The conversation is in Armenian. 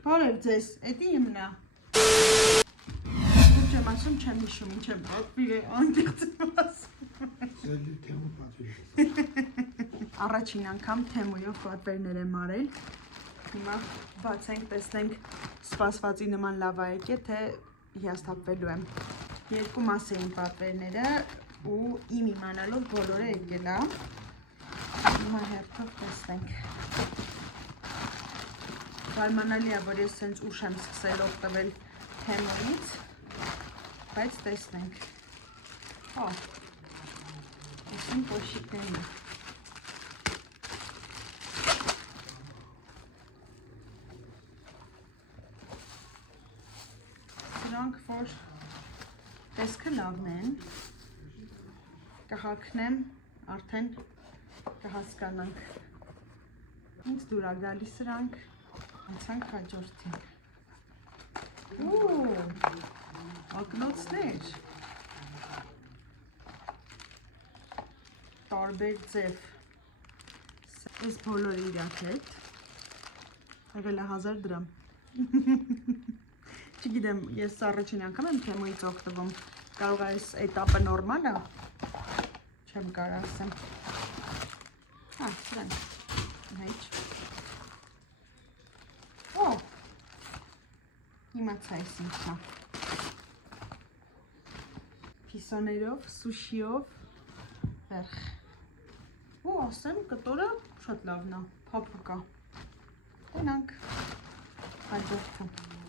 Բարև ձեզ, էդի իմնա։ Չեմ ասում, չեմ հիշում, ինչ եմ անդիղծում ասում։ Սելի թեմու պատվիր։ Առաջին անգամ թեմույով պատվերներ եմ արել։ Հիմա բացենք, տեսնենք սպասվածի նման լավ է եկե, թե հիասթափվելու եմ։ Երկու մաս էին պատվերները ու իմ իմանալով բոլորը եկել է։ Հիմա հերթով տեսնենք։ Զարմանալի է, որ ես սենց ուշ եմ սկսել օգտվել թեմոյից, բայց տեսնենք։ Այսին կոշիկներն է։ Սրանք, որ տեսքը լավն են, կհակնեմ, արդեն կհասկանանք։ Ինձ դուր է գալիս սրանք, անցանք հաջորդին։ Ակնոցներ։ Տարբեր ձև։ Այս բոլորը իրաք հետ։ Եղել է 1000 դրամ։ Չգիտեմ, ես առաջին անգամ եմ թեմոյից օգտվում, կարող է այս էտապը նորմալ է, չեմ կարող ասեմ։ Սրանք, հեչ։ Իմացա այս ինչա։ Պիսոներով, սուշիով, վերխ։ Ասեմ, կտորը շատ լավն է, փափուկ է։ Գնանք հաջորդում։